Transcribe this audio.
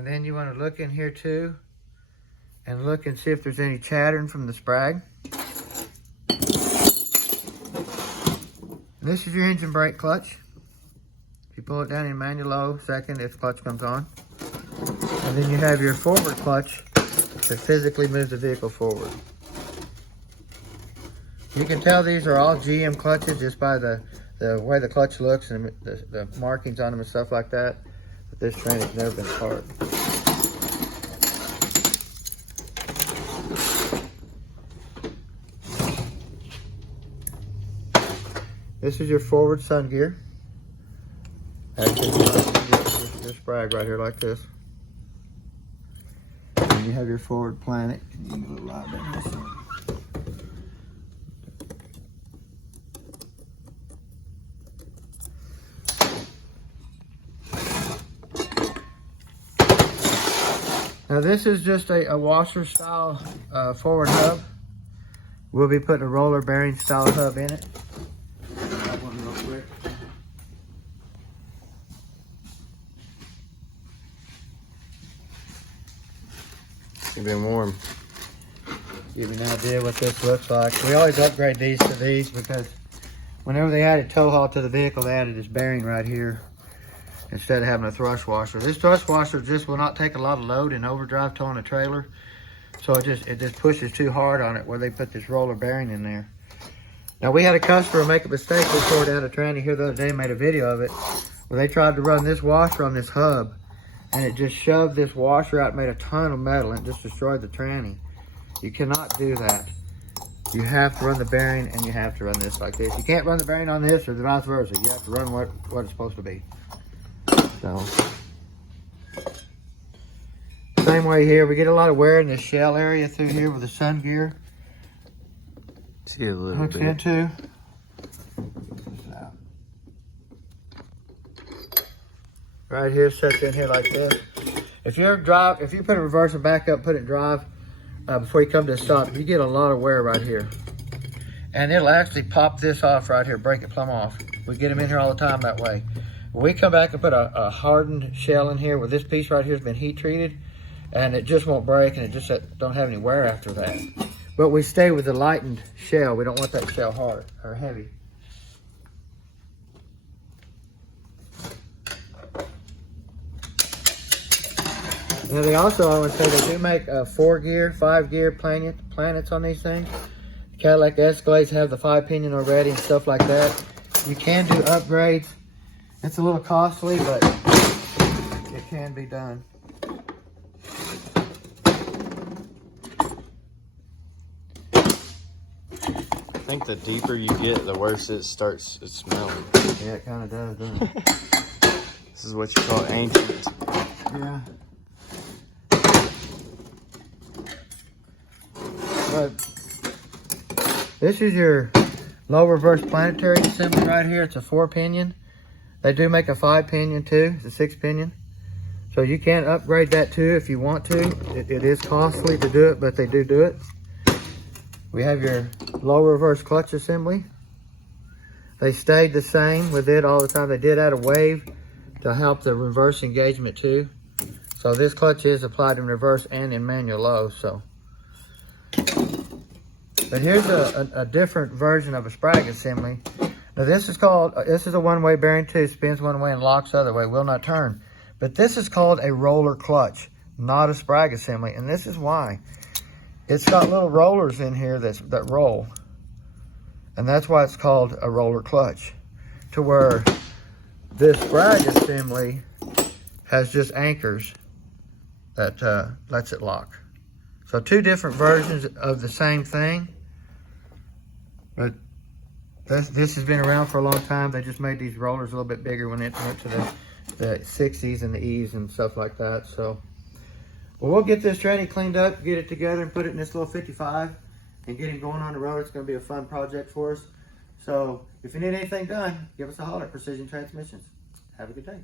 And then you want to look in here too and look and see if there's any chattering from the sprag. And this is your engine brake clutch. If you pull it down in manual low, second, if the clutch comes on. And then you have your forward clutch that physically moves the vehicle forward. You can tell these are all GM clutches just by the way the clutch looks and the markings on them and stuff like that. But this train has never been apart. This is your forward sun gear. Actually, your sprag right here like this. And you have your forward planet. Can you get a little light down this one? Now this is just a washer style forward hub. We'll be putting a roller bearing style hub in it. That one real quick. It's been warm. Give you an idea what this looks like. We always upgrade these to these because whenever they added tow haul to the vehicle, they added this bearing right here instead of having a thrust washer. This thrust washer just will not take a lot of load in overdrive towing a trailer. So it just pushes too hard on it where they put this roller bearing in there. Now we had a customer make a mistake. We tore down a tranny here the other day, made a video of it, where they tried to run this washer on this hub and it just shoved this washer out, made a ton of metal, and just destroyed the tranny. You cannot do that. You have to run the bearing and you have to run this like this. You can't run the bearing on this or the vice versa. You have to run what it's supposed to be. So, same way here. We get a lot of wear in the shell area through here with the sun gear. See a little Hooks bit. into. Right here, sets in here like this. If you put it reverse and back up, put it in drive, before you come to a stop, you get a lot of wear right here. And it'll actually pop this off right here, break it plumb off. We get them in here all the time that way. We come back and put a hardened shell in here where this piece right here has been heat treated, and it just won't break, and it just don't have any wear after that. But we stay with the lightened shell. We don't want that shell hard or heavy. Now they also, I would say, they do make 4-gear, 5-gear planets on these things. Cadillac Escalades have the 5-pinion already and stuff like that. You can do upgrades. It's a little costly, but it can be done. I think the deeper you get, the worse it starts smelling. Yeah, it kind of does, doesn't it? This is what you call ancient. Yeah. But this is your low reverse planetary assembly right here. It's a 4-pinion. They do make a 5-pinion too. It's a 6-pinion. So you can upgrade that too if you want to. It is costly to do it, but they do it. We have your low reverse clutch assembly. They stayed the same with it all the time. They did add a wave to help the reverse engagement too. So this clutch is applied in reverse and in manual low. So, but here's a different version of a sprag assembly. Now this is a one-way bearing too, spins one way and locks the other way, will not turn. But this is called a roller clutch, not a sprag assembly, and this is why. It's got little rollers in here that roll, and that's why it's called a roller clutch. To where this sprag assembly has just anchors that lets it lock. So 2 different versions of the same thing, but this has been around for a long time. They just made these rollers a little bit bigger when it went to the 60s and the E's and stuff like that. So, well, we'll get this tranny cleaned up, get it together, and put it in this little 55 and get him going on the road. It's going to be a fun project for us. So, if you need anything done, give us a holler at Precision Transmissions. Have a good day.